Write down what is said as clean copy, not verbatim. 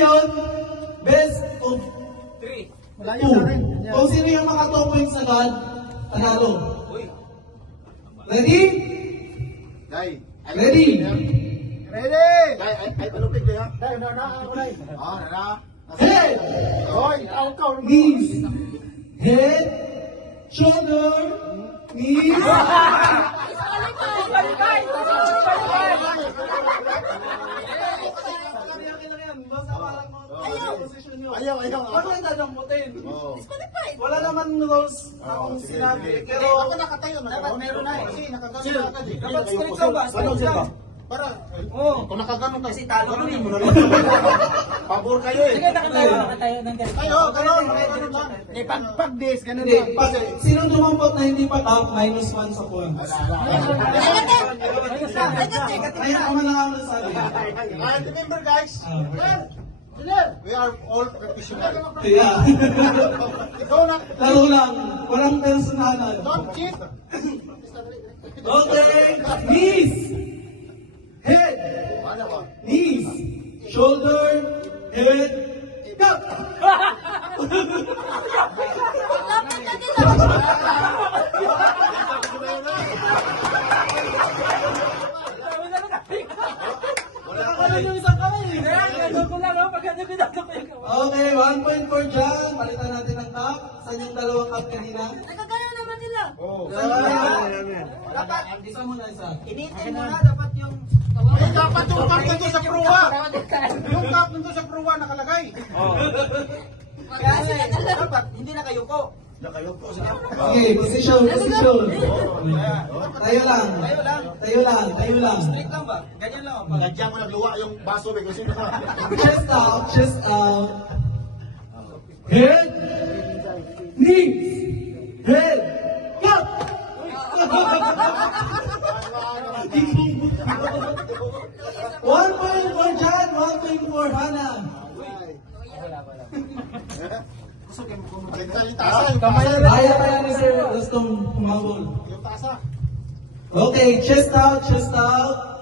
ngayon, best of 3. 2. Kung sino yung maka 2 points agad, panalo. Uy. Ready? Dai. Ready? Ready! Dai, ay palupig dia. Dai, na. Oh, na. Head! Hoy, ikaw. Knees! Head! Shoulder! Knees! Ayaw. Ano yung dadamputin? Oh. Wala naman rules akong sinabi. Pero Ako nakatayo na. Dapat meron na. Kasi nakagano na agad eh. Dapat straight lang ba? Straight lang. Para, Oo. kung nakagano kasi talo ganunin rin. mo na lang. Pabor kayo eh. Sige, nakatayo ng ganito. Ayo, ganon lang. Eh, pag this, ganun hindi, lang. pag sino dumampot na hindi pa top, -1 sa points. Kaya ako man lang ang nasabi. And remember guys, we are all professional. Kaya, Don't laro lang, walang personalan. cheat. Okay, knees, head, Ano ba? knees, shoulder, head, cut. Ano yung isang kamay? Okay, 1 point for John. Palitan natin ang cup. Saan yung dalawang cup kanina? Nagkagano naman nila. Oh. Dapat, isa mo na isa. Initin mo na dapat yung... Ay, dapat yung cup nandun sa pruwa. Yung cup nandun sa pruwa nakalagay. Kasi dapat, hindi na kayo ko. Nakayo po siya. Okay, position. Tayo lang. Straight lang ba? Ganyan lang. Nagyan mo nagluwa yung baso eh, kasi Chest out, chest out. Head, knees, head, cut. 1 point for John, 1 point for Hannah. Yung tasa, yung tasa. Kaya pa yan ni Sir Rustong humabol. Yung tasa. Okay, chest out, chest out.